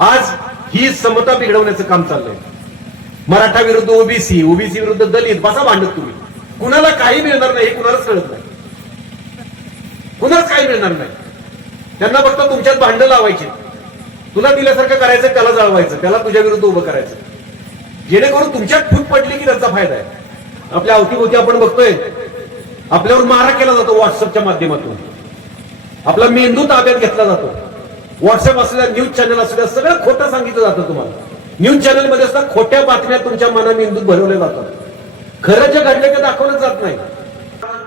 आज ही समता बिघडवण्याचं काम चाललंय. मराठा विरुद्ध ओबीसी, ओबीसी विरुद्ध दलित, बसा भांडत तुम्ही. कुणाला काही मिळणार नाही हे कुणालाच कळत नाही. कुणालाच काही मिळणार नाही. त्यांना फक्त तुमच्यात भांडण लावायचे. तुला दिल्यासारखं करायचं, त्याला जळवायचं, त्याला तुझ्या विरुद्ध उभं करायचं, जेणेकरून तुमच्यात फूट पडली की त्यांचा फायदा आहे. आपल्या अवतीभोवती आपण बघतोय आपल्यावर मारा केला जातो व्हॉट्सअपच्या माध्यमातून. आपला मेंदू ताब्यात घेतला जातो. व्हॉट्सअप असलेल्या न्यूज चॅनल असलेल्या सगळं खोटं सांगितलं जातं तुम्हाला. न्यूज चॅनल मध्ये असतात खोट्या बातम्या तुमच्या मना मेंदूत भरवल्या जातात. खरं जे घडलं ते दाखवलं जात नाही.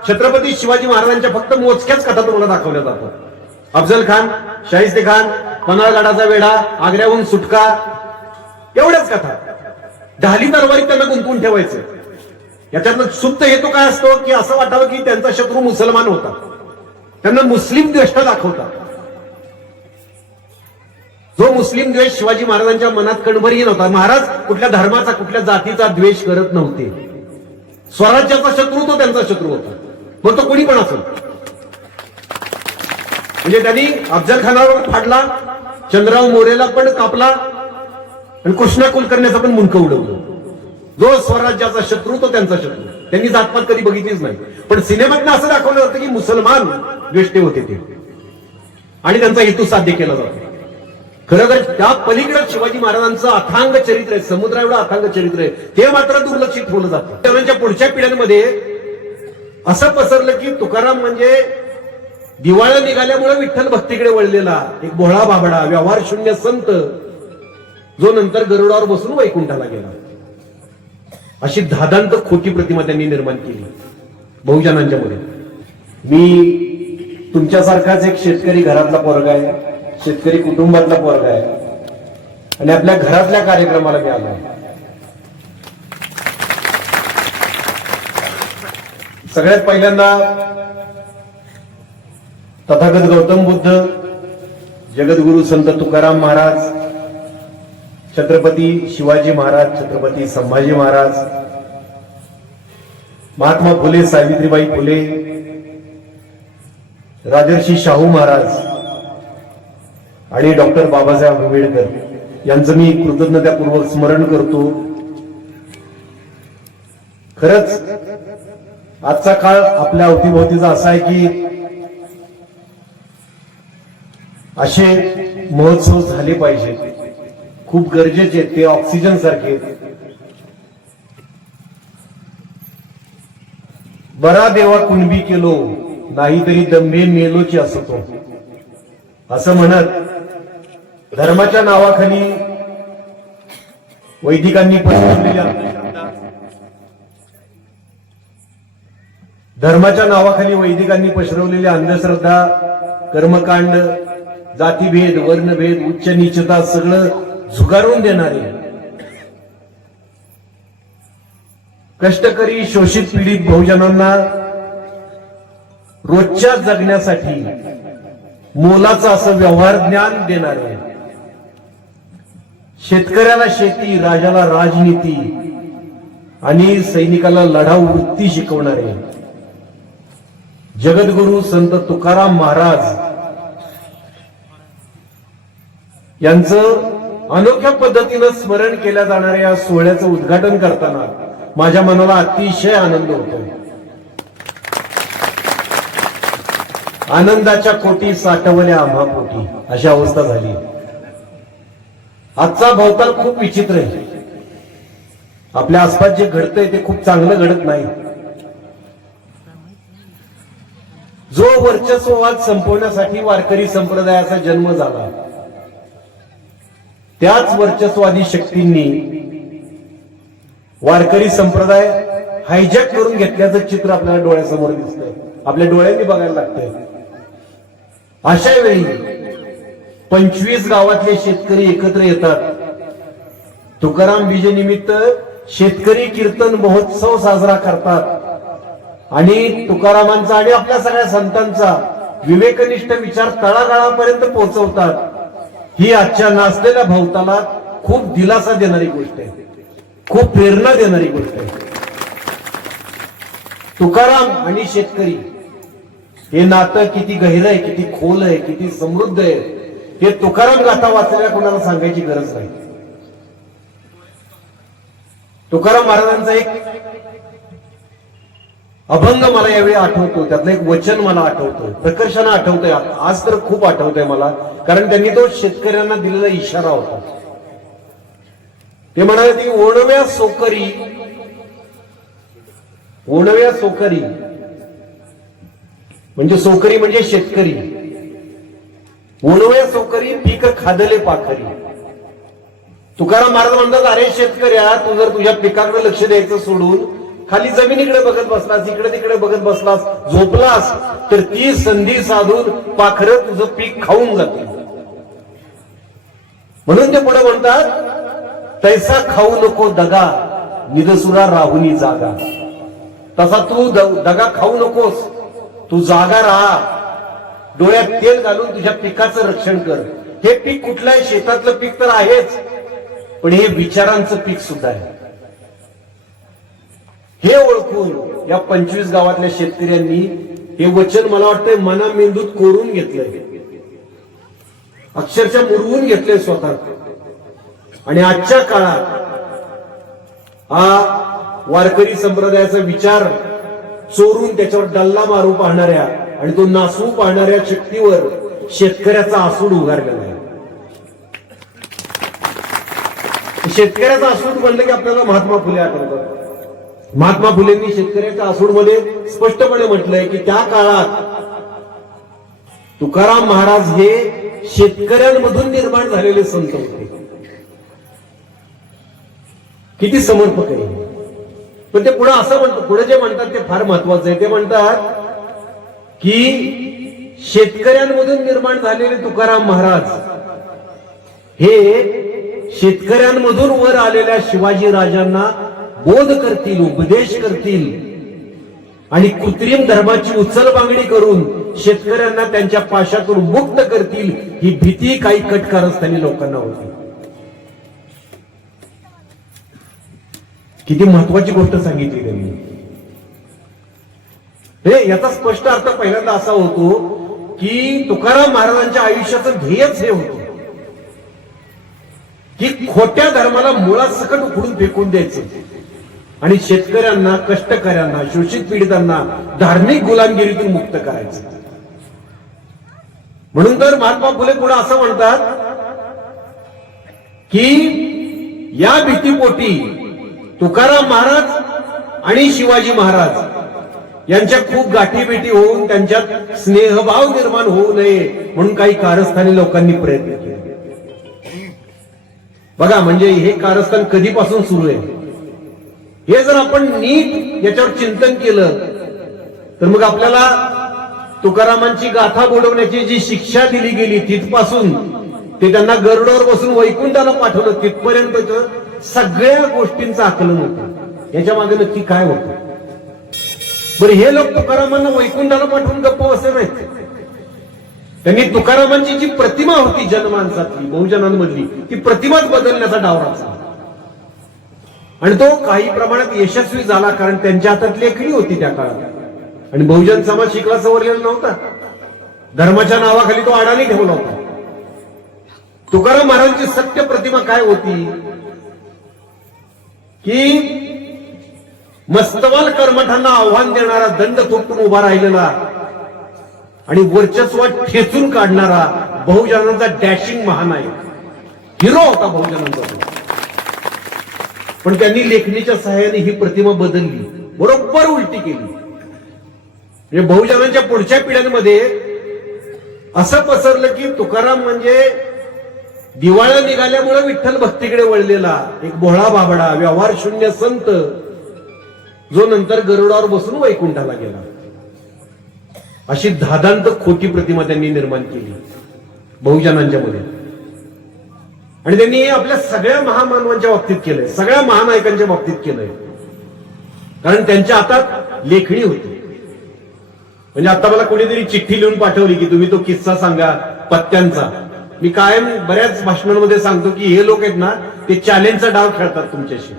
छत्रपती शिवाजी महाराजांच्या फक्त मोजक्याच कथा तुम्हाला दाखवल्या जातात. अफजल खान, शाहिस्ते खान, पन्हाळगडाचा वेढा, आग्र्याहून सुटका, एवढ्याच कथा. ढाली तलवारीत त्यांना गुंतवून ठेवायचं. याच्यातनं सुप्त हेतू काय असतो की असं वाटावं की त्यांचा शत्रू मुसलमान होता, त्यांना मुस्लिम द्वेष दाखवता. जो मुस्लिम द्वेष शिवाजी महाराजांच्या मनात कणभरही नव्हता. महाराज कुठल्या धर्माचा, कुठल्या जातीचा द्वेष करत नव्हते. स्वराज्याचा शत्रू तो त्यांचा शत्रू होता, मग तो कोणी पण असेल. म्हणजे त्यांनी अफजल खानावर फाडला, चंद्रराव मोरेला पण कापला आणि कृष्णा कुलकर्ण्याचा पण मुंडकं उडवलं. जो स्वराज्याचा शत्रू तो त्यांचा शत्रू. त्यांनी जातपात कधी बघितलीच नाही. पण सिनेमातनं असं दाखवलं जातं की मुसलमान द्वेष्टे होते ते आणि त्यांचा हेतू साध्य केला जातो. खरं तर त्या पलीकडे शिवाजी महाराजांचं अथांग चरित्र आहे, समुद्रा एवढं अथांग चरित्र आहे, ते मात्र दुर्लक्षित ठेवलं जातं. त्यांच्या पुढच्या पिढ्यांमध्ये असं पसरलं की तुकाराम म्हणजे दिवाळ्या निघाल्यामुळे विठ्ठल भक्तीकडे वळलेला एक भोळा बाबडा, व्यवहार शून्य संत, जो नंतर गरुडावर बसून वैकुंठाला गेला. अशी धादांत खोटी प्रतिमा त्यांनी निर्माण केली बहुजनांच्या मध्ये. मी तुमच्यासारखाच एक शेतकरी घरातला पोरगा आहे, शेतकरी कुटुंबातला पोरगा आहे आणि आपल्या घरातल्या कार्यक्रमाला मी आलो. सगळ्यात पहिल्यांदा तथागत गौतम बुद्ध, जगद्गुरु संत तुकाराम महाराज, छत्रपती शिवाजी महाराज, छत्रपती संभाजी महाराज, महात्मा फुले, सावित्रीबाई फुले, राजर्षी शाहू महाराज आणि डॉक्टर बाबासाहेब आंबेडकर यांचं मी कृतज्ञतापूर्वक स्मरण करतो. खरंच आजचा काळ आपल्या अवतीभोवतीचा असा आहे की असे महोत्सव झाले पाहिजे, खूप गरजेचे. ते ऑक्सिजन सारखे. बरा देवा कुणबी केलो, नाहीतरी दंभे मेलोची असतो, असं म्हणत धर्माच्या नावाखाली वैदिकांनी पसरवलेल्या अंधश्रद्धा, कर्मकांड, जातीभेद, वर्णभेद, उच्च नीचता सगळं झुगारून देणारे, कष्टकरी शोषित पीडित बहुजनांना रोजच्या जगण्यासाठी मोलाचं असं व्यवहार ज्ञान देणारे, शेतकऱ्याला शेती, राजाला राजनीती आणि सैनिकाला लढाऊ वृत्ती शिकवणारे जगद्गुरु संत तुकाराम महाराज यांचं अनोख्या पद्धतीनं स्मरण केल्या जाणाऱ्या या सोहळ्याचं उद्घाटन करताना माझ्या मनाला अतिशय आनंद होतो. आनंदाच्या कोटी साठवल्या आम्हा पोटी, अशी अवस्था झाली. आजचा भवताल खूप विचित्र आहे. आपल्या आसपास जे घडतंय ते खूप चांगलं घडत नाही. जो वर्चस्ववाद संपवण्यासाठी वारकरी संप्रदायाचा जन्म झाला, त्याच वर्चस्ववादी शक्तींनी वारकरी संप्रदाय हायजॅक करून घेतल्याचं चित्र आपल्याला डोळ्यासमोर दिसतंय, आपल्या डोळ्यांनी बघायला लागतंय. अशा वेळी 25 गावातले शेतकरी एकत्र येतात. तुकाराम बीजेनिमित्त शेतकरी कीर्तन महोत्सव साजरा करतात आणि तुकारामांचा आणि आपल्या सगळ्या संतांचा विवेकनिष्ठ विचार तळागाळापर्यंत पोहोचवतात. ही आजच्या नाचलेल्या भवताला खूप दिलासा देणारी गोष्ट आहे, खूप प्रेरणा देणारी गोष्ट आहे. तुकाराम आणि शेतकरी हे नातं किती गहिरं आहे, किती खोल आहे, किती समृद्ध आहे ते तुकाराम गाथा वाचलेल्या कोणाला सांगायची गरज नाही. तुकाराम महाराजांचा एक अभंग मला यावेळी आठवतो, त्यातलं एक वचन मला आठवतं, प्रकर्षानं आठवतंय, आज तर खूप आठवतंय मला, कारण त्यांनी तो शेतकऱ्यांना दिलेला इशारा होता. ते म्हणाले की ओणव्या सोकरी, ओणव्या सोकरी म्हणजे सोकरी म्हणजे शेतकरी, ओणव्या सोकरी पीक खादले पाखरी. तुकाराम महाराज म्हणतात, अरे शेतकऱ्या, तू जर तुझ्या पिकाकडे लक्ष द्यायचं सोडून खाली जमिनीकडे बघत बसलास, इकडे तिकडे बघत बसलास, झोपलास, तर ती संधी साधून पाखरं तुझं पीक खाऊन जातील. म्हणून ते पुढे म्हणतात, तैसा खाऊ नको दगा, निदसुरा राहुनी जागा. तसा तू दगा खाऊ नकोस, तू जागा राहा, डोळ्यात तेल घालून तुझ्या पिकाचं रक्षण कर. हे पीक कुठलं आहे? शेतातलं पीक तर आहेच, पण हे विचारांचं पीक सुद्धा आहे. हे ओळखून या 25 गावातल्या शेतकऱ्यांनी हे वचन मला वाटतंय मना मेंदूत कोरून घेतलंय, अक्षरशः मुरवून घेतलंय स्वतः. आणि आजच्या काळात हा वारकरी संप्रदायाचा विचार चोरून त्याच्यावर डल्ला मारू पाहणाऱ्या आणि तो नासवू पाहणाऱ्या शक्तीवर शेतकऱ्याचा आसूड उगारलेला आहे. शेतकऱ्याचा आसूड म्हणलं की आपल्याला महात्मा फुले आठवतात. महात्मा फुलेंनी शेतकऱ्याच्या आसूडमध्ये स्पष्टपणे म्हटलंय की त्या काळात तुकाराम महाराज हे शेतकऱ्यांमधून निर्माण झालेले संत होते. किती समर्पक आहे. पण ते पुढे असं म्हणतात, पुढे जे म्हणतात ते फार महत्वाचं आहे. ते म्हणतात की शेतकऱ्यांमधून निर्माण झालेले तुकाराम महाराज हे शेतकऱ्यांमधून वर आलेल्या शिवाजी राजांना बोध करतील, उपदेश करतील आणि कृत्रिम धर्माची उचलबांगडी करून शेतकऱ्यांना त्यांच्या पाशातून मुक्त करतील, ही भीती काही कटकारस्थानी लोकांना होती. किती महत्वाची गोष्ट सांगितली त्यांनी. हे याचा स्पष्ट अर्थ पहिल्यांदा असा होतो की तुकाराम महाराजांच्या आयुष्याचं ध्येयच हे होतं की खोट्या धर्माला मुळासकट उखडून फेकून द्यायचं आणि शेतकऱ्यांना, कष्टकऱ्यांना, शोषित पीडितांना धार्मिक गुलामगिरीतून मुक्त करायचं. म्हणून तर महात्मा फुले पुढे असं म्हणतात की या भीतीपोटी तुकाराम महाराज आणि शिवाजी महाराज यांच्या खूप गाठीभेटी होऊन त्यांच्यात स्नेहभाव निर्माण होऊ नये म्हणून काही कारस्थानी लोकांनी प्रयत्न केले. बघा, म्हणजे हे कारस्थान कधीपासून सुरू आहे हे जर आपण नीट याच्यावर चिंतन केलं तर मग आपल्याला तुकारामांची गाथा बोलवण्याची जी शिक्षा दिली गेली तिथपासून ते त्यांना गरुडावर बसून वैकुंठाला पाठवलं तिथपर्यंत सगळ्या गोष्टींचं आकलन होतं. याच्या मागे नक्की काय होतं? बरं, हे लोक तुकारामांना वैकुंठाला पाठवून गप्प बसले नाहीत. त्यांनी तुकारामांची जी प्रतिमा होती जनमानसातली, बहुजनांमधली, ती प्रतिमाच बदलण्याचा डाव रचला आणि तो काही प्रमाणात यशस्वी झाला, कारण त्यांच्या हातात लेखणी होती त्या काळात आणि बहुजन समाज शिकला सवरलेला नव्हता. धर्माच्या नावाखाली तो अडाणी ठेवला होता. तुकाराम महाराजांची सत्य प्रतिमा काय होती की मस्तवाल कर्मठांना आव्हान देणारा, दंड थोपटून उभा राहिलेला आणि वर्चस्वात ठेचून काढणारा बहुजनांचा डॅशिंग महानायक, हिरो होता बहुजनांचा. पण त्यांनी लेखणीच्या सहाय्याने ही प्रतिमा बदलली, बरोबर उलटी केली. म्हणजे बहुजनांच्या पुढच्या पिढ्यांमध्ये असं पसरलं की तुकाराम म्हणजे दिवाळ्या निघाल्यामुळे विठ्ठल भक्तीकडे वळलेला एक भोळा बाबडा, व्यवहार शून्य संत, जो नंतर गरुडावर बसून वैकुंठाला गेला. अशी धादांत खोटी प्रतिमा त्यांनी निर्माण केली बहुजनांच्या मध्ये. आणि त्यांनी हे आपल्या सगळ्या महामानवांच्या बाबतीत केलंय, सगळ्या महानायकांच्या बाबतीत केलंय, कारण त्यांच्या हातात लेखणी होती. म्हणजे आता मला कोणीतरी चिठ्ठी लिहून पाठवली की तुम्ही तो किस्सा सांगा पत्त्यांचा. मी कायम बऱ्याच भाषणांमध्ये सांगतो की हे लोक आहेत ना, ते चॅलेंजचा डाव खेळतात तुमच्याशी.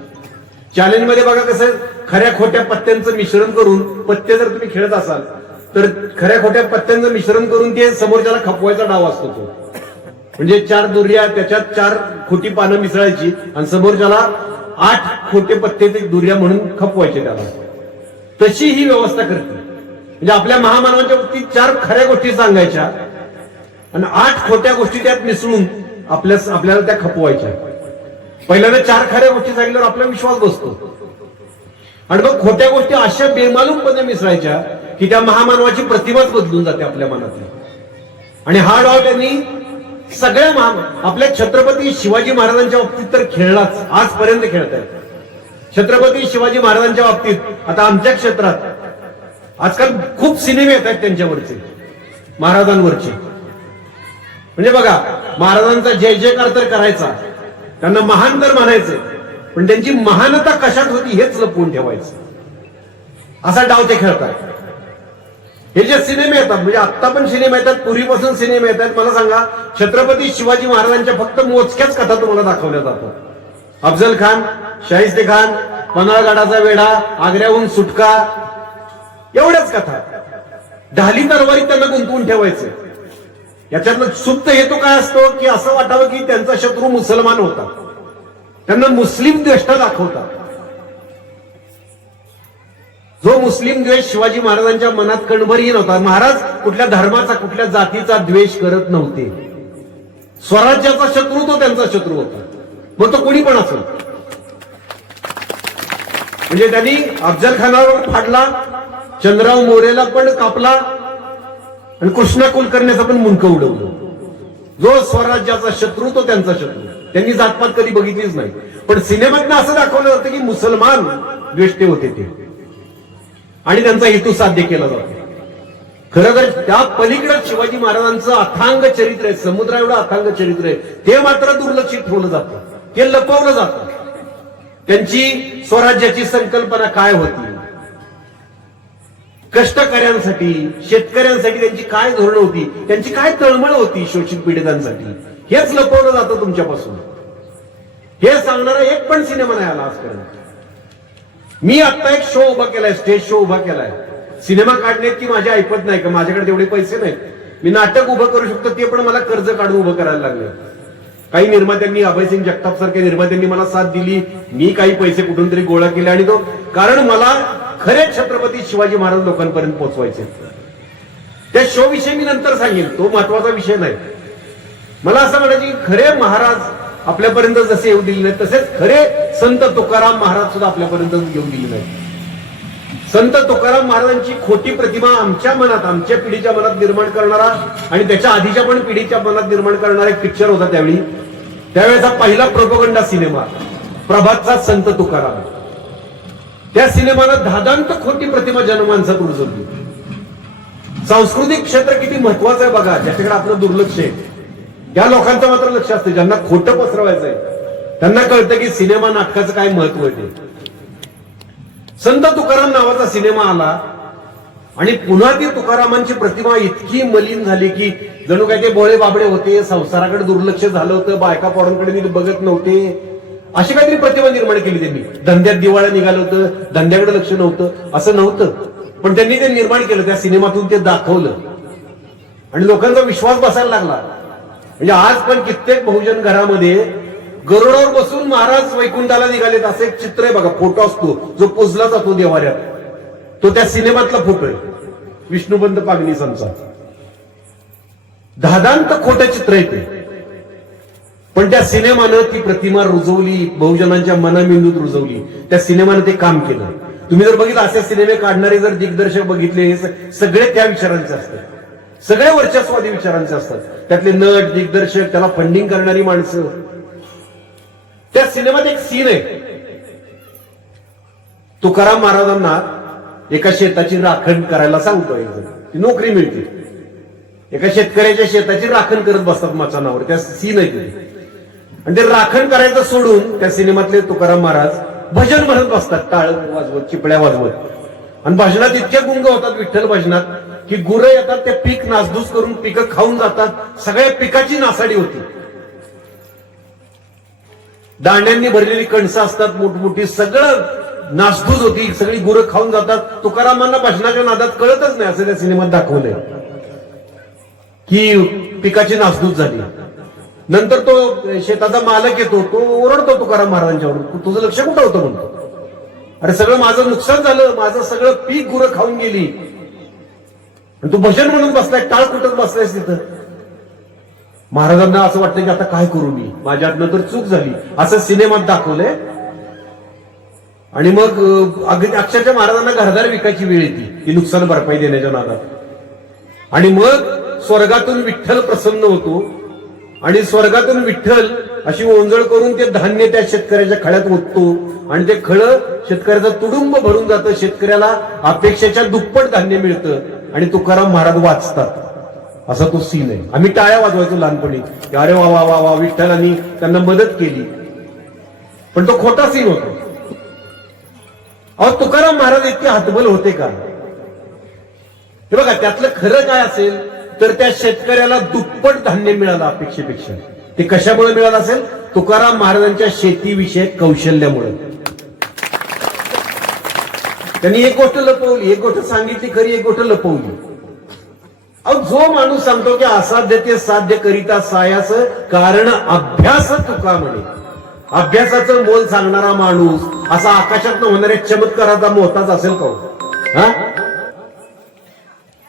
चॅलेंज मध्ये बघा कसं खऱ्या खोट्या पत्त्यांचं मिश्रण करून, पत्ते जर तुम्ही खेळत असाल तर खऱ्या खोट्या पत्त्यांचं मिश्रण करून ते समोरच्याला खपवायचा डाव असतो तो. म्हणजे 4 दुर्या, त्याच्यात 4 खोटी पानं मिसळायची आणि समोरच्याला 8 खोटे पत्ते ते दुर्या म्हणून खपवायचे त्याला. तशी ही व्यवस्था करते. म्हणजे आपल्या महामानवांच्या बाबतीत 4 खऱ्या गोष्टी सांगायच्या आणि 8 खोट्या गोष्टी त्यात मिसळून आपल्याला त्या खपवायच्या. पहिल्यांदा 4 खऱ्या गोष्टी सांगितल्यावर आपला विश्वास बसतो आणि मग खोट्या गोष्टी अशा बेमालूमपणे मिसळायच्या की त्या महामानवाची प्रतिमाच बदलून जाते आपल्या मनातली. आणि हा डाव त्यांनी सगळ्या आपल्या छत्रपती शिवाजी महाराजांच्या बाबतीत तर खेळलाच, आजपर्यंत खेळतायत. छत्रपती शिवाजी महाराजांच्या बाबतीत आता आमच्या क्षेत्रात आजकाल खूप सिनेमे येत आहेत त्यांच्यावरचे, महाराजांवरचे. म्हणजे बघा, महाराजांचा जय जयकार तर करायचा, त्यांना महान तर म्हणायचं, पण त्यांची महानता कशात होती हेच लपवून ठेवायचं. असा डाव ते खेळतात. हे जे सिनेमे येतात, म्हणजे आता पण सिनेमे येतात, पूर्वीपासून सिनेमे येतात. मला सांगा, छत्रपती शिवाजी महाराजांच्या फक्त मोजक्याच कथा तुम्हाला दाखवल्या जातात. अफजल खान, शाहिस्ते खान, पन्हाळगडाचा वेढा, आग्र्याहून सुटका, एवढ्याच कथा. ढाली तलवारीत त्यांना गुंतवून ठेवायचं. याच्यातलं सुप्त हेतू काय असतो की असं वाटावं की त्यांचा शत्रू मुसलमान होता, त्यांना मुस्लिम द्वेष्टा दाखवतात. जो मुस्लिम द्वेष शिवाजी महाराजांच्या मनात कणभरही नव्हता. महाराज कुठल्या धर्माचा, कुठल्या जातीचा द्वेष करत नव्हते. स्वराज्याचा शत्रू तो त्यांचा शत्रू होता, मग तो कोणी पण असो. म्हणजे त्यांनी अफजल खानावर फाडला, चंद्रराव मोरेला पण कापला आणि कृष्णा कुलकर्णीचं पण मुंडकं उडवलं. जो स्वराज्याचा शत्रू तो त्यांचा शत्रू. त्यांनी जातपात कधी बघितलीच नाही. पण सिनेमात असं दाखवलं जातं की मुसलमान द्वेष्टे होते ते आणि त्यांचा हेतू साध्य केला जातो. खरं तर त्या पलीकडे शिवाजी महाराजांचं अथांग चरित्र आहे, समुद्रा एवढं अथांग चरित्र आहे. ते मात्र दुर्लक्षित ठेवलं जातं, ते लपवलं जातं. त्यांची स्वराज्याची संकल्पना काय होती, कष्टकऱ्यांसाठी, शेतकऱ्यांसाठी त्यांची काय धोरणं होती, त्यांची काय तळमळ होती शोषित पीडितांसाठी, हेच लपवलं जातं तुमच्यापासून. हे सांगणारा एक पण सिनेमा नाही आला आजपर्यंत. मी आता एक शो उभा केलाय, स्टेज शो उभा केलाय. सिनेमा काढण्याची माझी ऐपत नाही का, माझ्याकडे तेवढे पैसे नाहीत. मी नाटक उभं करू शकतो, ते पण मला कर्ज काढून उभं करायला लागले. काही निर्मात्यांनी, अभयसिंग जगताप सारख्या निर्मात्यांनी मला साथ दिली. मी काही पैसे कुठून तरी गोळा केले आणि तो, कारण मला खरे छत्रपती शिवाजी महाराज लोकांपर्यंत पोहोचवायचे. त्या शो विषयी मी नंतर सांगेन, तो महत्वाचा विषय नाही. मला असं म्हणायचं की खरे महाराज आपल्यापर्यंत जसे येऊ दिले नाहीत, तसेच खरे संत तुकाराम महाराज सुद्धा आपल्यापर्यंत येऊ दिले नाहीत. संत तुकाराम महाराजांची खोटी प्रतिमा आमच्या मनात, आमच्या पिढीच्या मनात निर्माण करणारा आणि त्याच्या आधीच्या पण पिढीच्या मनात निर्माण करणारा एक पिक्चर होता त्यावेळी. त्यावेळेचा पहिला प्रोपगंडा सिनेमा प्रभातचा संत तुकाराम. त्या सिनेमानं धादांत खोटी प्रतिमा जनमानसात रुजवली. सांस्कृतिक क्षेत्र किती महत्वाचं आहे बघा, ज्याच्याकडे आपलं दुर्लक्ष आहे. या लोकांचं मात्र लक्ष असतं, ज्यांना खोटं पसरवायचंय त्यांना कळतं की सिनेमा नाटकाचं काय महत्व आहे. संत तुकाराम नावाचा सिनेमा आला आणि पुन्हा ती तुकारामांची प्रतिमा इतकी मलिन झाली की जणू काय ते भोळे बाबडे होते, संसाराकडे दुर्लक्ष झालं होतं, बायका पोरांकडे नीट बघत नव्हते, अशी काहीतरी प्रतिमा निर्माण केली त्यांनी. धंद्यात दिवाळं निघालं होतं, धंद्याकडे लक्ष नव्हतं, असं नव्हतं. पण त्यांनी ते निर्माण केलं, त्या सिनेमातून ते दाखवलं आणि लोकांचा विश्वास बसायला लागला. म्हणजे आज पण कित्येक बहुजन घरामध्ये गरुडावर बसून महाराज वैकुंठाला निघालेत असं एक चित्र आहे बघा. फोटो असतो जो पुजला जातो देवाऱ्यात, तो त्या सिनेमातला फोटो आहे, विष्णुपंत पागनीसांचा. धादांत खोटं चित्र आहे ते, पण त्या सिनेमानं ती प्रतिमा रुजवली, बहुजनांच्या मनामेंदूत रुजवली. त्या सिनेमानं ते काम केलं. तुम्ही जर बघितलं, असे सिनेमे काढणारे जर दिग्दर्शक बघितले, सगळे त्या विचारांचे असतात, सगळे वर्चस्वादी विचारांचे असतात. त्यातले नट, दिग्दर्शक, त्याला फंडिंग करणारी माणसं. त्या सिनेमात एक सीन आहे, तुकाराम महाराजांना एका शेताची राखण करायला सांगतोय, ती नोकरी मिळते. एका शेतकऱ्याच्या शेताची राखण करत बसतात मचानावर, त्या सीन आहे तिथे. आणि ते राखण करायचं सोडून त्या सिनेमातले तुकाराम महाराज भजन म्हणत बसतात, टाळ वाजवत, चिपळ्या वाजवत. आणि भजनात इतके गुंग होतात विठ्ठल भजनात की गुरं येतात, ते पीक नासधूस करून पिकं खाऊन जातात. सगळ्या पिकाची नासाडी होती. दांड्यांनी भरलेली कणसं असतात मोठमोठी, सगळं नासधूस होती, सगळी गुरं खाऊन जातात. तुकारामांना भजनाच्या नादात कळतच नाही, असं त्या सिनेमात दाखवलंय की पिकाची नासधूस झाली. नंतर तो शेताचा मालक येतो, तो ओरडतो तुकाराम महाराजांच्यावर, तुझं लक्ष कुठं होतं म्हणतो. अरे सगळं माझं नुकसान झालं, माझं सगळं पीक गुरं खाऊन गेली, आणि तू भजन म्हणून बसलाय, टाळ कुठं बसलायस तिथं. महाराजांना असं वाटतं की आता काय करू मी, माझ्यातनं तर चूक झाली, असं सिनेमात दाखवलंय. आणि मग अक्षरशः महाराजांना घरदार विकायची वेळ येते ती नुकसान भरपाई देण्याच्या नादात. आणि मग स्वर्गातून विठ्ठल प्रसन्न होतो, आणि स्वर्गातून विठ्ठल अशी ओंजळ करून ते धान्य त्या शेतकऱ्याच्या खळ्यात ओततो, आणि ते खळं शेतकऱ्याचं तुडुंब भरून जातं, शेतकऱ्याला अपेक्षेच्या दुप्पट धान्य मिळतं, आणि तुकाराम महाराज वाचतात. असा तो सीन आहे. आम्ही टाळ्या वाजवायचो लहानपणी, अरे वा वा वा वा विठ्ठलांनी त्यांना मदत केली, पण तो खोटा सीन होता. अहो तुकाराम महाराज इतके हतबल होते का? हे बघा, त्यातलं खरं काय असेल तर त्या शेतकऱ्याला दुप्पट धान्य मिळालं अपेक्षेपेक्षा. ते कशामुळे मिळालं असेल? तुकाराम महाराजांच्या शेतीविषयक कौशल्यामुळे. त्यांनी एक गोष्ट लपवली, एक गोष्ट सांगितली खरी, एक गोष्ट लपवली. अहो जो माणूस सांगतो की असाध्य ते साध्य करिता सायास कारण अभ्यास तुका म्हणे, अभ्यासाचं मोल सांगणारा माणूस असा आकाशात होणाऱ्या चमत्काराचा मोहताज असेल का? हा,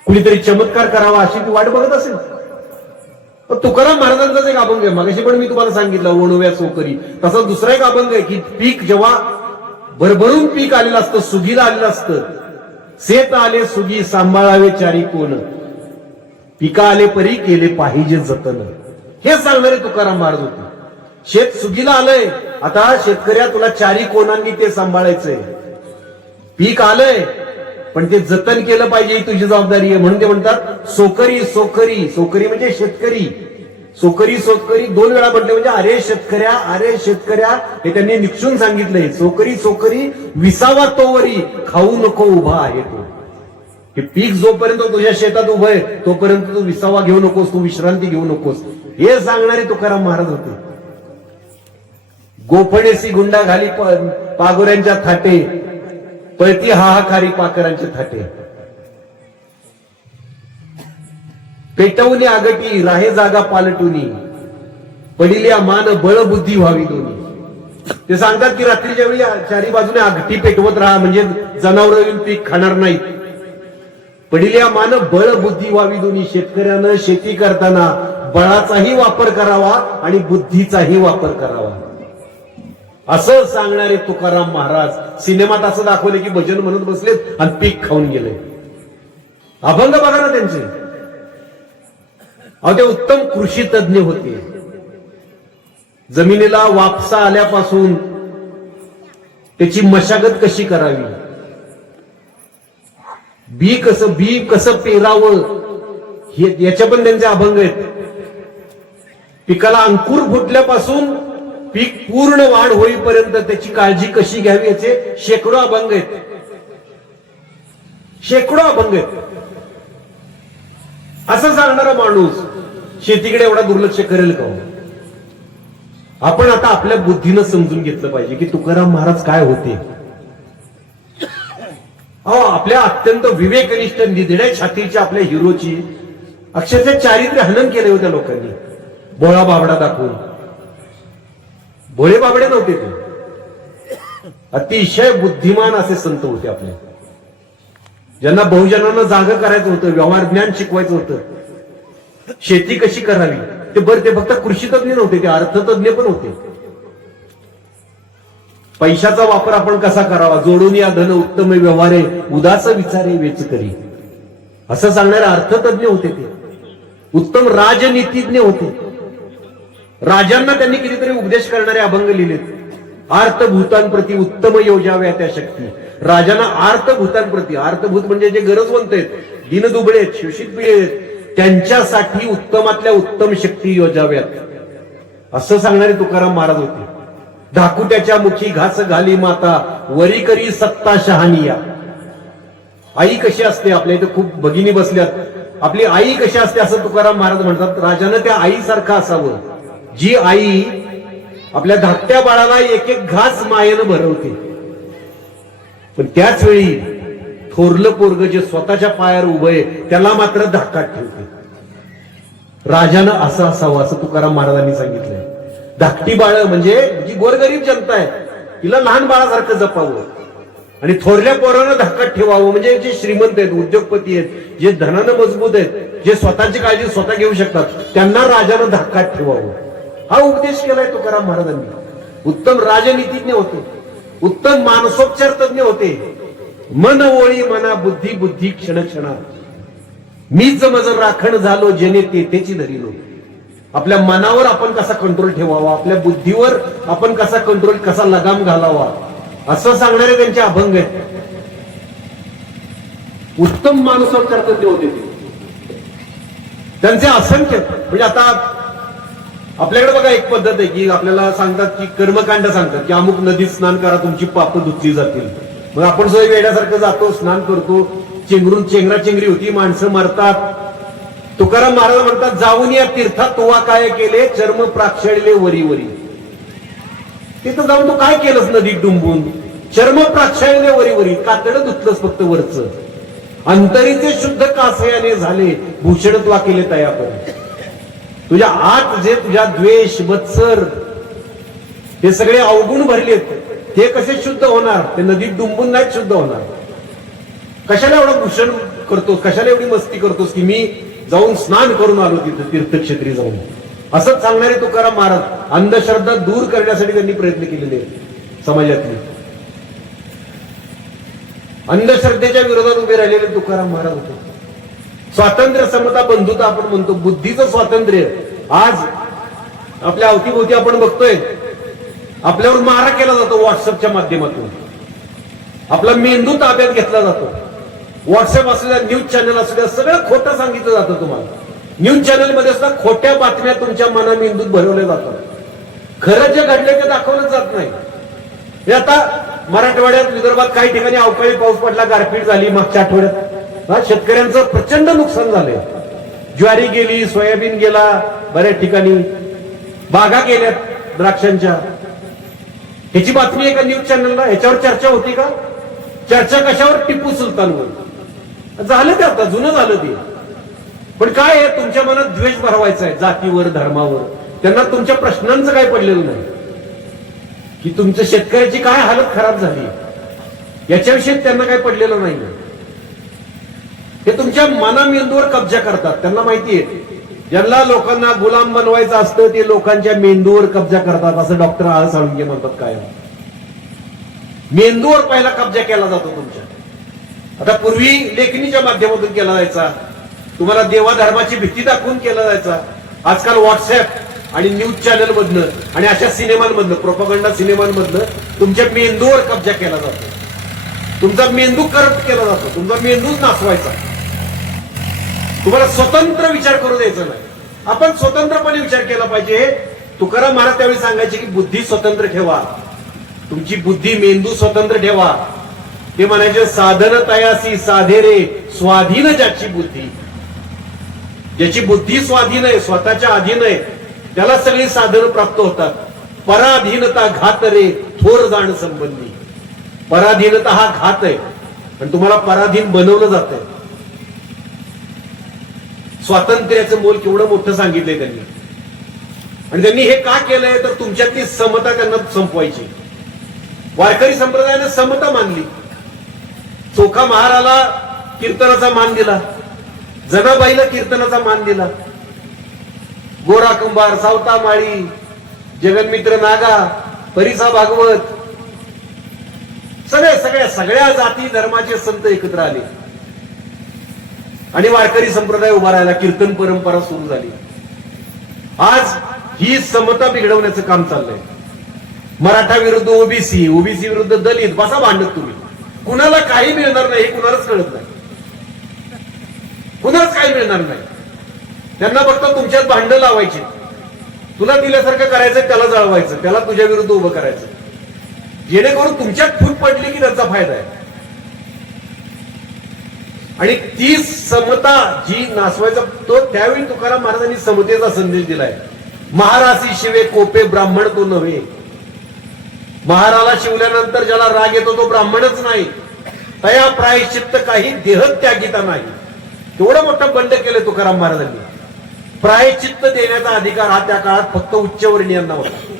कुणीतरी चमत्कार करावा अशी ती वाट बघत असेल. पण तुकाराम महाराजांचाच एक अभंग आहे, मागाशी पण मी तुम्हाला सांगितलं, ओणव्या सोकरी. तसा दुसरा एक अभंग आहे की पीक जेव्हा भरभरून पीक आलेलं असतं, सुगीला आलेलं असतं, शेत आले सुगी सांभाळावे चारी कोण, पिका आले परी केले पाहिजे जतन, हे सांगणारे तुकाराम महाराज होते. शेत सुगीला आलंय, आता शेतकऱ्या तुला चारी कोणांनी ते सांभाळायचंय. पीक आलंय पण ते जतन केलं पाहिजे, ही तुझी जबाबदारी आहे. म्हणून ते म्हणतात सोकरी सोकरी. सोकरी म्हणजे शेतकरी. सोकरी सोकरी दोन वेळा म्हटले म्हणजे अरे शेतकऱ्या, अरे शेतकऱ्या, हे त्यांनी निक्षून सांगितलंय. सोकरी सोकरी विसावा तोवरी, खाऊ नको उभा आहे तो. हे पीक जोपर्यंत तुझ्या शेतात उभं आहे तोपर्यंत तू विसावा घेऊ नकोस, तू विश्रांती घेऊ नकोस, हे सांगणारे तुकाराम महाराज होते. गोफणेसी गुंडा घाली पागोऱ्यांच्या थाटे, पळती हाहाकारी पाकरांचे थाटे, पेटवली आगटी राहे जागा पालटुनी, पडिल्या मान बळ बुद्धी व्हावी दोन्ही. ते सांगतात की रात्रीच्या वेळी चारी बाजूने आगटी पेटवत राहा, म्हणजे जनावर येऊन पीक खाणार नाहीत. पडिल्या मान बळ बुद्धी व्हावी दोन्ही. शेतकऱ्यानं शेती करताना बळाचाही वापर करावा आणि बुद्धीचाही वापर करावा, असं सांगणारे तुकाराम महाराज. सिनेमात असं दाखवले की भजन म्हणत बसलेत आणि पीक खाऊन गेले. अभंग बघा ना त्यांचे. अहो ते उत्तम कृषी तज्ञ होते. जमिनीला वापसा आल्यापासून त्याची मशागत कशी करावी, बी कसं पेरावं, याच्या पण त्यांचे अभंग आहेत. पिकाला अंकुर फुटल्यापासून पीक पूर्ण वाढ होईपर्यंत त्याची काळजी कशी घ्यावी याचे शेकडो अभंग आहेत. शेकडो अभंग आहेत. असं सांगणारा माणूस शेतीकडे एवढा दुर्लक्ष करेल का? आपण आता आपल्या बुद्धीनं समजून घेतलं पाहिजे की तुकाराम महाराज काय होते. आपल्या अत्यंत विवेकनिष्ठ निधड्या छातीच्या आपल्या हिरोची अक्षरशः चारित्र्य हनन केले होत्या लोकांनी, भोळा बाबडा दाखवून. भोळे बाबडे नव्हते ते, अतिशय बुद्धिमान असे संत होते आपले, ज्यांना बहुजनांना जागं करायचं होतं, व्यवहार ज्ञान शिकवायचं होतं, शेती कशी करावी. ते फक्त कृषी तज्ञ नव्हते, ते अर्थतज्ञ पण होते. पैशाचा वापर आपण कसा करावा, जोडून या धन उत्तम व्यवहारे, उदास विचारे वेच करी, असं सांगणारे अर्थतज्ञ होते. ते उत्तम राजनीतिज्ञ होते. राजांना त्यांनी कितीतरी उपदेश करणारे अभंग लिहिलेत. आर्तभूतांप्रती उत्तम योजाव्या त्या शक्ती. राजांना आर्तभूतांप्रती, आर्तभूत म्हणजे जे गरजवंत आहेत, दीनदुबळे आहेत, शोषित पीडित आहेत, त्यांच्यासाठी उत्तमातल्या उत्तम शक्ती योजाव्यात, असं सांगणारे तुकाराम महाराज होते. धाकुट्याच्या मुखी घास घाली माता, वरी करी सत्ता शहानिया. आई कशी असते, आपल्या इथे खूप भगिनी बसल्यात, आपली आई कशी असते असं तुकाराम महाराज म्हणतात. राजानं त्या आईसारखं असावं, जी आई आपल्या धाकट्या बाळाला एक एक घास मायेनं भरवते, पण त्याच वेळी थोरलं पोरग जे स्वतःच्या पायावर उभं आहे त्याला मात्र धाकात ठेवते. राजानं असं असावं असं तुकाराम महाराजांनी सांगितलंय. धाकटी बाळ म्हणजे जी गोरगरीब जनता आहे तिला लहान बाळासारखं जपावं आणि थोरल्या पोरांना धाकात ठेवावं. म्हणजे जे श्रीमंत आहेत, उद्योगपती आहेत, जे धनानं मजबूत आहेत, जे स्वतःची काळजी स्वतः घेऊ शकतात, त्यांना राजानं धाकात ठेवावं. हा उपदेश केलाय तुकाराम महाराजांनी. उत्तम राजनीतिज्ञ होते, उत्तम मानसोपचार तज्ञ होते. मन ओळी मना बुद्धी बुद्धी क्षण क्षणा मीच मज राखण झालो जने तेची धरिलो. आपल्या मनावर आपण कसा कंट्रोल ठेवावा, आपल्या बुद्धीवर आपण कसा कंट्रोल, कसा लगाम घालावा, असं सांगणारे त्यांचे अभंग आहेत. उत्तम मानसोपचार तज्ञ होते ते. त्यांचे असंख्य म्हणजे आता आपल्याकडे बघा एक पद्धत आहे की आपल्याला सांगतात की कर्मकांड सांगतात की अमुक नदीत स्नान करा तुमची पाप धुतली जातील. मग आपण सगळे वेड्यासारखं जातो, स्नान करतो, चेंगरून चेंगरा चेंगरी होती, माणसं मरतात. तुकाराम महाराज म्हणतात जाऊन या तीर्थात तोवा काय केले चर्म प्राक्षळले वरी वरी. तिथं जाऊन तू काय केलंस नदीत डुंबून, चर्म प्राक्षळले वरी वरी, कातडं धुतलंस फक्त वरचं, अंतरीचे शुद्ध कासयाने झाले भूषणत्वा केले तयापर. तुझ्या आत जे तुझ्या द्वेष मत्सर हे सगळे अवगुण भरलेत ते कसे शुद्ध होणार, ते नदीत डुंबून नाहीत शुद्ध होणार. कशाला एवढं भूषण करतोस, कशाला एवढी मस्ती करतोस की मी जाऊन स्नान करून आलो तिथं तीर्थक्षेत्री जाऊन, असंच सांगणारे तुकाराम महाराज. अंधश्रद्धा दूर करण्यासाठी त्यांनी प्रयत्न केलेले समाजातली. अंधश्रद्धेच्या विरोधात उभे राहिलेले तुकाराम महाराज होते. स्वातंत्र्य समता बंधुता आपण म्हणतो, बुद्धीचं स्वातंत्र्य आज आपल्या अवतीभोवती आपण बघतोय. आपल्यावर मारा केला जातो व्हॉट्सअपच्या माध्यमातून, आपला मेंदू ताब्यात घेतला जातो. व्हॉट्सअप असू द्या, न्यूज चॅनल असू द्या, सगळं खोटं सांगितलं जातं तुम्हाला. न्यूज चॅनल मध्ये सुद्धा खोट्या बातम्या तुमच्या मना मेंदूत भरवल्या जातात. खरं जे घडले ते दाखवलं जात नाही. हे आता मराठवाड्यात विदर्भात काही ठिकाणी अवकाळी पाऊस पडला, गारपीट झाली मागच्या आठवड्यात. शेतकऱ्यांचं प्रचंड नुकसान झालंय. ज्वारी गेली, सोयाबीन गेला, बऱ्याच ठिकाणी बागा गेल्यात द्राक्षांच्या. ह्याची बातमी आहे का न्यूज चॅनलला? ह्याच्यावर चर्चा होती का? चर्चा कशावर? टिपू सुलतानवर. झालं ते, आता जुनं झालं ते. पण काय आहे, तुमच्या मनात द्वेष भरवायचा आहे जातीवर, धर्मावर. त्यांना तुमच्या प्रश्नांचं काय पडलेलं नाही की तुमच्या शेतकऱ्याची काय हालत खराब झाली, याच्याविषयी त्यांना काय पडलेलं नाही. हे तुमच्या मना मेंदूवर कब्जा करतात. त्यांना माहितीये ज्यांना लोकांना गुलाम बनवायचं असतं ते लोकांच्या मेंदूवर कब्जा करतात, असं डॉक्टर आळ साळुंके म्हणतात. काय मेंदूवर पहिला कब्जा केला जातो तुमच्या. आता पूर्वी लेखणीच्या माध्यमातून केला जायचा, तुम्हाला देवाधर्माची भीती दाखवून केला जायचा. आजकाल व्हॉट्सअप आणि न्यूज चॅनल मधनं आणि अशा सिनेमांमधनं, प्रोपगंडा सिनेमांमधनं तुमच्या मेंदूवर कब्जा केला जातो. तुमचा मेंदू करप्ट केला जातो, तुमचा मेंदूच नासवायचा. तुम्हाला स्वतंत्र विचार करू द्यायचा नाही. आपण स्वतंत्रपणे विचार केला पाहिजे. तुकाराम महाराज त्यावेळी सांगायचे की बुद्धी स्वतंत्र ठेवा, तुमची बुद्धी मेंदू स्वतंत्र ठेवा. ते म्हणायचे साधन तयासी साधे रे स्वाधीन ज्याची बुद्धी. ज्याची बुद्धी स्वाधीन आहे, स्वतःच्या अधीन आहे, त्याला सगळी साधनं प्राप्त होतात. पराधीनता घात रे थोर जाण संबंधी. पराधीनता हा घात आहे आणि तुम्हाला पराधीन बनवलं जात आहे. स्वातंत्र्याचं मोल केवढं मोठं सांगितलंय त्यांनी. आणि त्यांनी हे का केलंय तर तुमच्यातली समता त्यांना संपवायची. वारकरी संप्रदायाने समता मानली. चोखा महाराला कीर्तनाचा मान दिला, जनाबाईला कीर्तनाचा मान दिला, गोरा कुंभार, सावता माळी, जगन्मित्र नागा, परिसा भागवत, सगळ्या जाती धर्माचे संत एकत्र आले आणि वारकरी संप्रदाय उभा राहिला. कीर्तन परंपरा सुरू झाली. आज ही समता बिघडवण्याचं काम चाललंय. मराठा विरुद्ध ओबीसी, ओबीसी विरुद्ध दलित, बसा भांडत तुम्ही. कुणाला काही मिळणार नाही हे कुणालाच कळत नाही. कुणालाच काही मिळणार नाही. त्यांना फक्त तुमच्यात भांडण लावायची. तुला दिल्यासारखं करायचं, त्याला जळवायचं, त्याला तुझ्या विरुद्ध उभं करायचं, जेणेकरून तुमच्यात फूट पडली की त्यांचा फायदा आहे. आणि ती समता जी नासवायचा तो त्यावेळी तुकाराम महाराजांनी समतेचा संदेश दिलाय. महारासी शिवे कोपे ब्राह्मण तो नव्हे. महाराला शिवल्यानंतर ज्याला राग येतो तो ब्राह्मणच नाही. तया प्रायश्चित्त काही देह त्यागिता नाही. तेवढं मोठं बंड केलं तुकाराम महाराजांनी. प्रायचित्त देण्याचा अधिकार हा त्या काळात फक्त उच्चवर्णीयांना होता.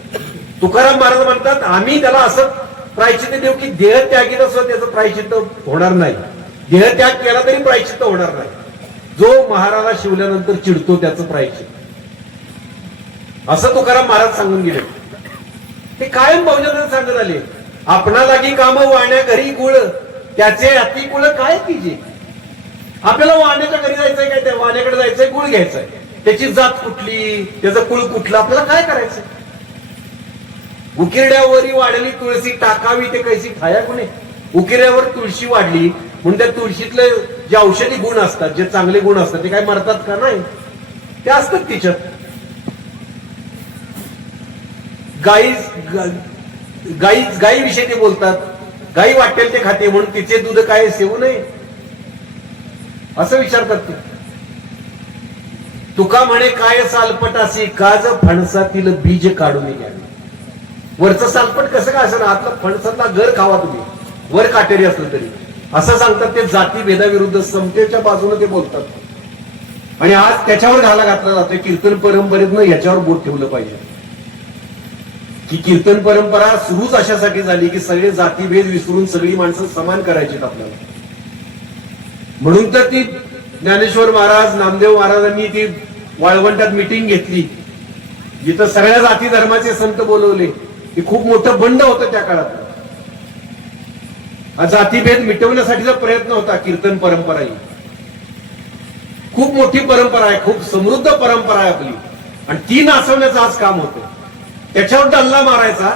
तुकाराम महाराज म्हणतात आम्ही त्याला असं प्रायचित्त देऊ की देहत्यागीत असं त्याचं प्रायचित्त होणार नाही, देहत्याग केला तरी प्रायचित्त होणार नाही. जो महाराला शिवल्यानंतर चिडतो त्याचं प्रायचित्त, असं तुकाराम महाराज सांगून गेले. ते कायम बहुजन सांगत आले, आपणा लागी काम वाण्या घरी गुळ त्याचे अति कुळ काय तिचे. आपल्याला वाण्याच्या घरी जायचंय काय, त्या वाण्याकडे जायचंय, गुळ घ्यायचंय, त्याची जात कुठली, त्याचं कुळ कुठलं, आपल्याला काय करायचंय. उकिरड्यावरी वाढली तुळशी टाकावी ते कैसी खाया कोणी. उकिरड्यावर तुळशी वाढली म्हणून त्या तुळशीतले जे औषधी गुण असतात, जे चांगले गुण असतात ते काय मरतात का, नाही, ते असतात तिच्यात. गाई विषयी ते बोलतात, गाई वाटेल ते खाते म्हणून तिचे दूध काय सेवू नये असं विचार करते. तुका म्हणे काय सालपटासी काज फणसातील बीज काढून घ्यावे. वरचं सालपट कसं काय असं, आतला फणसातला घर खावा तुम्ही, वर काटेरी असलं तरी, असं सांगतात. ते जाती भेदाविरुद्ध समतेच्या बाजूने ते बोलतात. आणि आज त्याच्यावर घाला घातला जातोय. कीर्तन परंपरेतनं याच्यावर बोट ठेवलं पाहिजे की कीर्तन परंपरा सुरूच अशासाठी झाली की सगळे जातीभेद विसरून सगळी माणसं समान करायची आपल्याला. म्हणून तर ती ज्ञानेश्वर महाराज, नामदेव महाराजांनी ती वाळवंटात मिटिंग घेतली, जिथं सगळ्या जाती धर्माचे संत बोलवले. हे खूप मोठं बंड होतं त्या काळात. हा जातीभेद मिटवण्यासाठीचा प्रयत्न होता. कीर्तन परंपरा ही खूप मोठी परंपरा आहे, खूप समृद्ध परंपरा आहे आपली, आणि ती नाचवण्याचं आज काम होतं. त्याच्यावर डल्ला मारायचा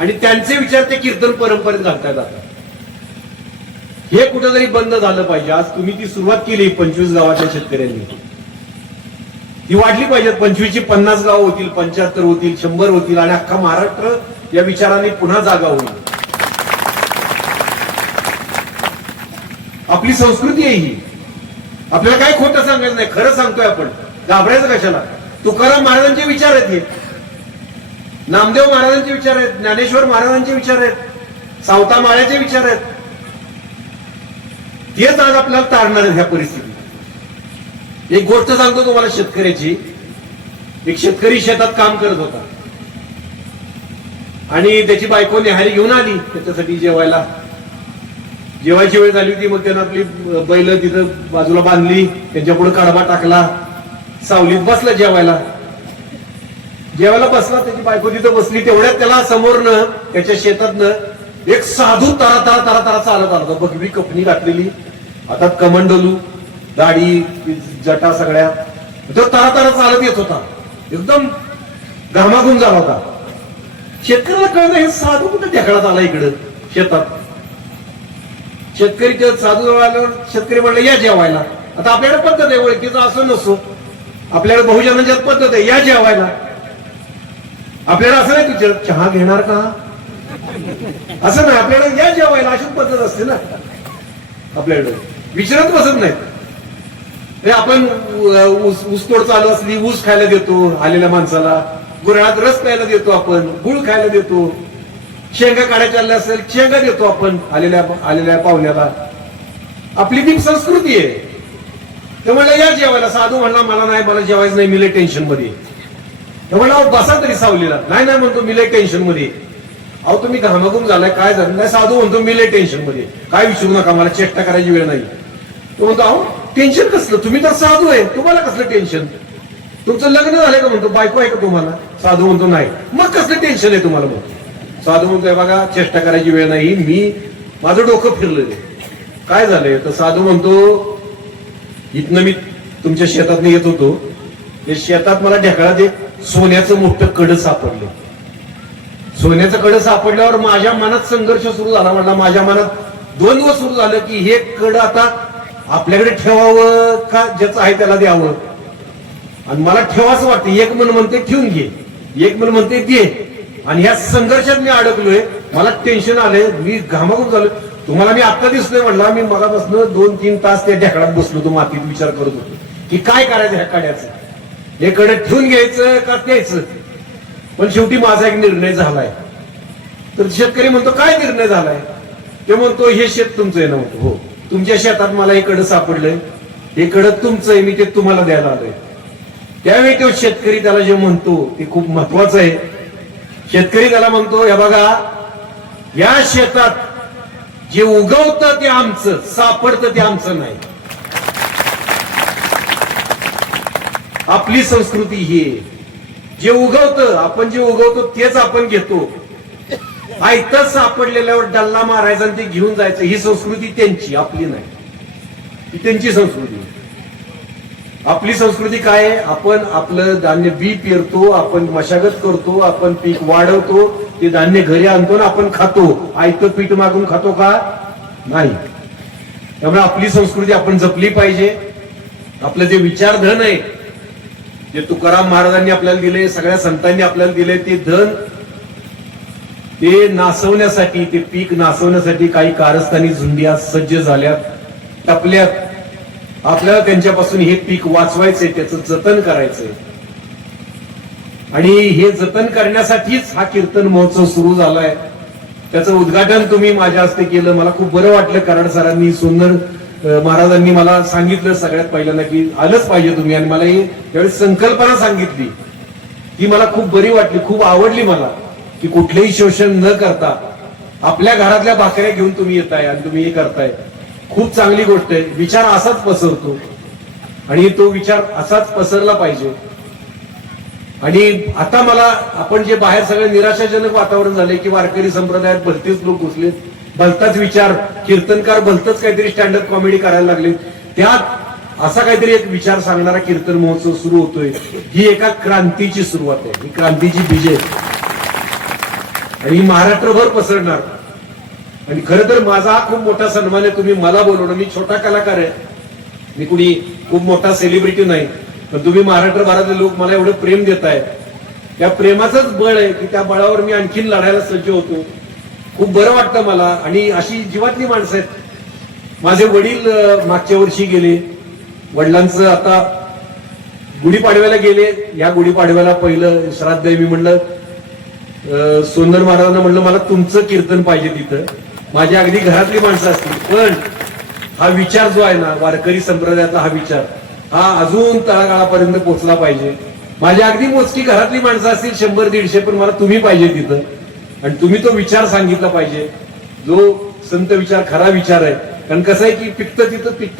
आणि त्यांचे विचार ते कीर्तन परंपरेत घालता जातात. हे कुठेतरी बंद झालं पाहिजे. आज तुम्ही ती सुरुवात केली 25 गावाच्या शेतकऱ्यांनी, ती वाढली पाहिजे. 25 ची 50 गाव होतील, 75 होतील, 100 होतील, आणि अख्खा महाराष्ट्र या विचाराने पुन्हा जागा होईल. आपली संस्कृती आहे ही. आपल्याला काय खोटं सांगायचं नाही, खरं सांगतोय आपण. घाबरायचं कशाला. तुकाराम महाराजांचे विचार आहेत हे, नामदेव महाराजांचे विचार आहेत, ज्ञानेश्वर महाराजांचे विचार आहेत, सावता माळ्याचे विचार आहेत. तेच आज आपल्याला तारणार आहेत ह्या परिस्थितीत. एक गोष्ट सांगतो तुम्हाला शेतकऱ्याची. एक शेतकरी शेतात काम करत होता आणि त्याची बायको न्याहारी घेऊन आली त्याच्यासाठी जेवायला. जेवायची वेळ झाली होती, मग त्यानं आपली बैल तिथं बाजूला बांधली, त्यांच्या पुढे कडबा टाकला, सावलीत बसला जेवायला. जेवायला बसला, त्याची बायको तिथं बसली. तेवढ्यात त्याला समोरनं त्याच्या शेतातनं एक साधू तारा तारा तारा तारा चालत आला होता. बघवी कपनी घातलेली, हातात कमंडलू, दाढी, जटा सगळ्या. तो तारा तारा चालत येत होता, एकदम घामाघूम झाला होता. शेतकऱ्याला कळलं हे साधू कुठे ढेकळात आला इकडं शेतात. शेतकरी साधू जवळ आल्यावर शेतकरी म्हणलं या जेवायला. आता आपल्याकडे पद्धत आहे, ओळखीचं असं नसो, आपल्याकडे बहुजनांच्यात पद्धत आहे या जेवायला. आपल्याला असं नाही तुझ्या चहा घेणार का, असं नाही. आपल्याला या जेवायला अशीच पद्धत असते ना. आपल्याकडे विचारत बसत नाहीत. आपण ऊसतोड चालू असली ऊस खायला देतो आलेल्या माणसाला, गुराळात रस प्यायला देतो आपण, गुळ खायला देतो, शेंगा काढायला चालल्या असेल शेंगा देतो आपण आलेल्या पाहुण्याला. आपली ती संस्कृती आहे. ते म्हणलं या जेवायला. साधू म्हणला मला नाही, मला जेवायचं नाही, मी लय टेन्शन मध्ये. ते म्हणला बसा तरी सावलीला. नाही नाही म्हणतो मी लय टेन्शन मध्ये. अहो तुम्ही घामाघूम झालाय, काय झालं नाही. साधू म्हणतो मी लय टेन्शन मध्ये, काय विचारू नका, मला चेष्टा करायची वेळ नाही. तो म्हणतो अहो टेन्शन कसलं, तुम्ही तर साधू आहे, तुम्हाला कसलं टेन्शन, तुमचं लग्न झालंय का म्हणतो, बायको आहे का तुम्हाला. साधू म्हणतो नाही. मग कसलं टेन्शन आहे तुम्हाला. मग साधू म्हणतोय बघा चेष्टा करायची वेळ नाही, मी माझं डोकं फिरलं. काय झालंय तर साधू म्हणतो इथनं मी तुमच्या शेतात येत होतो, ते शेतात मला ढेकळात एक सोन्याचं मोठं कडं सापडलं. सोन्याचं कडं सापडल्यावर माझ्या मनात संघर्ष सुरू झाला. म्हणला माझ्या मनात द्वंद्व सुरू झालं की हे कडं आता आपल्याकडे ठेवावं का ज्याचं आहे त्याला द्यावं. आणि मला ठेवाचं वाटतं. एक मन म्हणते ठेवून घे, एक मन म्हणते दे. आणि ह्या संघर्षात मी अडकलोय, मला टेन्शन आलंय, मी घामाघूम झालोय. तुम्हाला मी आता दिसलोय म्हणला, मी मगापासून 2-3 तास त्या ढेकळात बसलो होतो, मातीत विचार करत होतो की काय करायचं ह्या कड्याचं, हे कडे ठेवून घ्यायचं का द्यायचं. पण शेवटी माझा एक निर्णय झालाय. तर शेतकरी म्हणतो काय निर्णय झालाय. ते म्हणतो हे शेत तुमचं आहे ना. म्हणतो हो, तुमच्या शेतात मला हे कडं सापडलंय, हे कडं तुमचं आहे, मी ते तुम्हाला द्यायला आलोय. त्यावेळी तो शेतकरी त्याला जे म्हणतो ते खूप महत्वाचं आहे. शेतकरी त्याला म्हणतो, हे बघा, या शेतात जे उगवतं ते आमचं, सापडतं ते आमचं नाही. आपली संस्कृती ही आहे. जे उगवतं, आपण जे उगवतो तेच आपण घेतो. आयतच सापडलेल्यावर डल्ला मारायचा आणि ते घेऊन जायचं, ही संस्कृती त्यांची, आपली नाही. ही त्यांची संस्कृती. आपली संस्कृती काय आहे? आपण आपलं धान्य बी पेरतो, आपण मशागत करतो, आपण पीक वाढवतो, ते धान्य घरी आणतो ना आपण खातो. आयतं पीठ मागून खातो का? नाही. त्यामुळे आपली संस्कृती आपण जपली पाहिजे. आपलं जे विचारधन आहे, जे तुकाराम महाराजांनी आपल्याला दिले, सगळ्या संतांनी आपल्याला दिले, ते धन ते नासवण्यासाठी, ते पीक नासवण्यासाठी काही कारस्थानी झुंड्या सज्ज झाल्यात, टपल्यात. आपल्याला त्यांच्यापासून हे पीक वाचवायचंय, त्याचं जतन करायचंय. आणि हे जतन करण्यासाठीच हा कीर्तन महोत्सव सुरू झालाय. त्याचं उद्घाटन तुम्ही माझ्या हस्ते केलं. मला खूप बरं वाटलं. कराड सरांनी, सोनर महाराजांनी मला सांगितलं सगळ्यात पहिल्यांदा की आलंच पाहिजे तुम्ही. आणि मला ही त्यावेळी संकल्पना सांगितली ती मला खूप बरी वाटली, खूप आवडली मला, की कुठलेही शोषण न करता आपल्या घरातल्या भाकऱ्या घेऊन तुम्ही येताय आणि तुम्ही हे करताय. खूप चांगली गोष्ट आहे. विचार असाच पसरतो आणि तो विचार असाच पसरला पाहिजे. आणि आता मला, आपण जे बाहेर सगळं निराशाजनक वातावरण झालंय की वारकरी संप्रदायात भलतेच लोक घुसलेत, भलताच विचार, कीर्तनकार भलतच काहीतरी स्टँडअप कॉमेडी करायला लागले, त्यात असा काहीतरी एक विचार सांगणारा कीर्तन महोत्सव सुरू होतोय. ही एका क्रांतीची सुरुवात आहे. ही क्रांतीची बीजे आणि ही महाराष्ट्रभर पसरणार. आणि खरं तर माझा हा खूप मोठा सन्मान आहे तुम्ही मला बोलवणं. मी छोटा कलाकार आहे, मी कुणी खूप मोठा सेलिब्रिटी नाही, पण तुम्ही महाराष्ट्रभरातले लोक मला एवढं प्रेम देताय. त्या प्रेमाचंच बळ आहे की त्या बळावर मी आणखीन लढायला सज्ज होतो. खूप बरं वाटतं मला. आणि अशी जीवातली माणसं आहेत. माझे वडील मागच्या वर्षी गेले. वडिलांचं आता गुढीपाडव्याला गेले. या गुढीपाडव्याला पहिलं श्राद्ध आहे. मी म्हणलं सोनर महाराजांना, म्हणलं मला तुमचं कीर्तन पाहिजे तिथं. माझ्या अगदी घरातली माणसं असतील, पण हा विचार जो आहे ना, वारकरी संप्रदायातला हा विचार, हा अजून तळागाळापर्यंत पोहोचला पाहिजे. माझ्या अगदी मोजकी घरातली माणसं असतील 100-150, पण मला तुम्ही पाहिजे तिथं. आणि तुम्ही तो विचार सांगितला पाहिजे, जो संत विचार, खरा विचार आहे. कारण कसं आहे की पिकत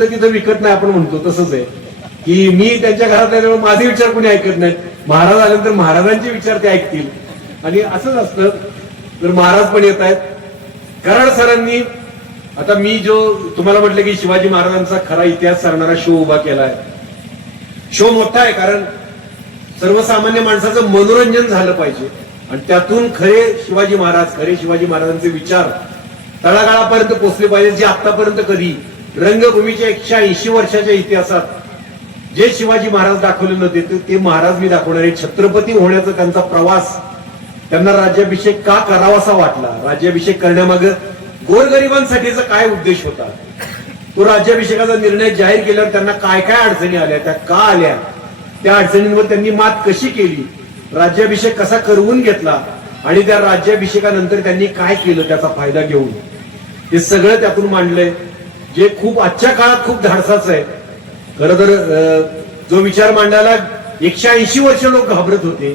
तिथं विकत नाही, आपण म्हणतो तसंच आहे की मी त्यांच्या घरात आल्यामुळे माझे विचार कोणी ऐकत नाहीत. महाराज आल्यानंतर महाराजांचे विचार ते ऐकतील. आणि असंच असतं. तर महाराज पण येत आहेत. कराड सरांनी, आता मी जो तुम्हाला म्हटलं की शिवाजी महाराजांचा खरा इतिहास सांगणारा शो उभा केलाय. शो मोठा आहे, कारण सर्वसामान्य माणसाचं मनोरंजन झालं पाहिजे आणि त्यातून खरे शिवाजी महाराजांचे विचार तळागाळापर्यंत पोहोचले पाहिजे. जे आतापर्यंत कधी रंगभूमीच्या 180 वर्षाच्या इतिहासात जे शिवाजी महाराज दाखवले नव्हते, ते महाराज मी दाखवणार आहे. छत्रपती होण्याचा त्यांचा प्रवास, त्यांना राज्याभिषेक का करावासा वाटला, राज्याभिषेक करण्यामागे गोरगरिबांसाठीचा काय उद्देश होता, तो राज्याभिषेकाचा निर्णय जाहीर केल्यावर त्यांना काय काय अडचणी आल्या, त्या का आल्या, त्या अडचणींवर त्यांनी मात कशी केली, राज्याभिषेक कसा करवून घेतला आणि त्या राज्याभिषेकानंतर त्यांनी काय केलं त्याचा फायदा घेऊन, हे सगळं त्यातून मांडलंय. जे खूप आजच्या काळात खूप धाडसाचं आहे. खरं तर जो विचार मांडायला 180 वर्ष लोक घाबरत होते,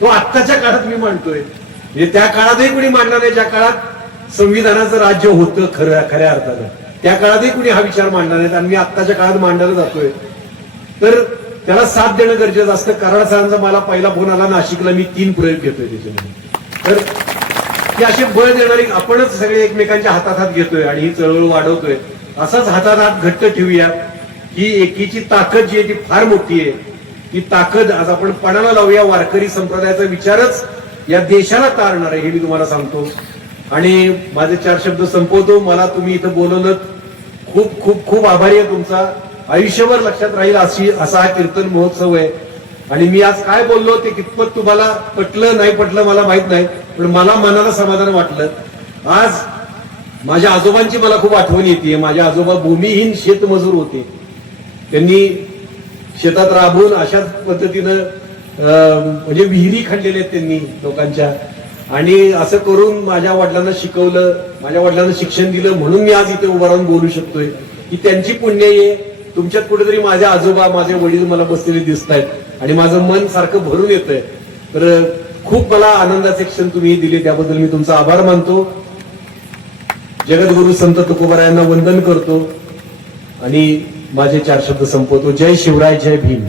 तो आत्ताच्या काळात मी मांडतोय. म्हणजे त्या काळातही कुणी मांडला नाही, ज्या काळात संविधानाचं राज्य होतं खऱ्या अर्थानं, त्या काळातही कुणी हा विचार मांडला नाही. आणि मी आत्ताच्या काळात मांडायला जातोय, तर त्याला साथ देणं गरजेचं असतं. कराड सरांचा मला पहिला फोन आला नाशिकला, मी 3 प्रयोग घेतोय त्याच्यामध्ये. तर ती असे बळ देणारी आपणच सगळे एकमेकांच्या हातात हात घेतोय आणि ही चळवळ वाढवतोय. असाच हातात हात घट्ट ठेवूया. ही एकीची ताकद जी आहे ती फार मोठी आहे. ती ताकद आज आपण पणाला लावूया. वारकरी संप्रदायाचा विचारच या देशाला तारणार आहे, हे मी तुम्हाला सांगतो. आणि माझे 4 शब्द संपवतो. मला तुम्ही इथं बोलवलं, खूप खूप खूप आभारी आहे तुमचा. आयुष्यभर लक्षात राहील असा हा कीर्तन महोत्सव आहे. आणि मी आज काय बोललो ते कितपत तुम्हाला पटलं नाही पटलं मला माहित नाही, पण मला मनाला समाधान वाटलं. आज माझ्या आजोबांची मला खूप आठवण येते. माझे आजोबा भूमिहीन शेतमजूर होते. त्यांनी शेतात राबून अशाच पद्धतीनं म्हणजे विहिरी खणलेल्या आहेत त्यांनी लोकांच्या, आणि असं करून माझ्या वडिलांना शिकवलं, माझ्या वडिलांना शिक्षण दिलं, म्हणून मी आज इथे उभा राहून बोलू शकतोय. की त्यांची पुण्य आहे. तुमच्यात कुठेतरी माझे आजोबा, माझे वडील मला बसलेले दिसत आहेत. आणि माझं मन सारखं भरून येतंय. तर खूप मला आनंदाचे क्षण तुम्ही दिले, त्याबद्दल मी तुमचा आभार मानतो. जगद्गुरु संत तुकोबारायांना वंदन करतो आणि माझे 4 शब्द संपवतो. जय शिवराय, जय भीम.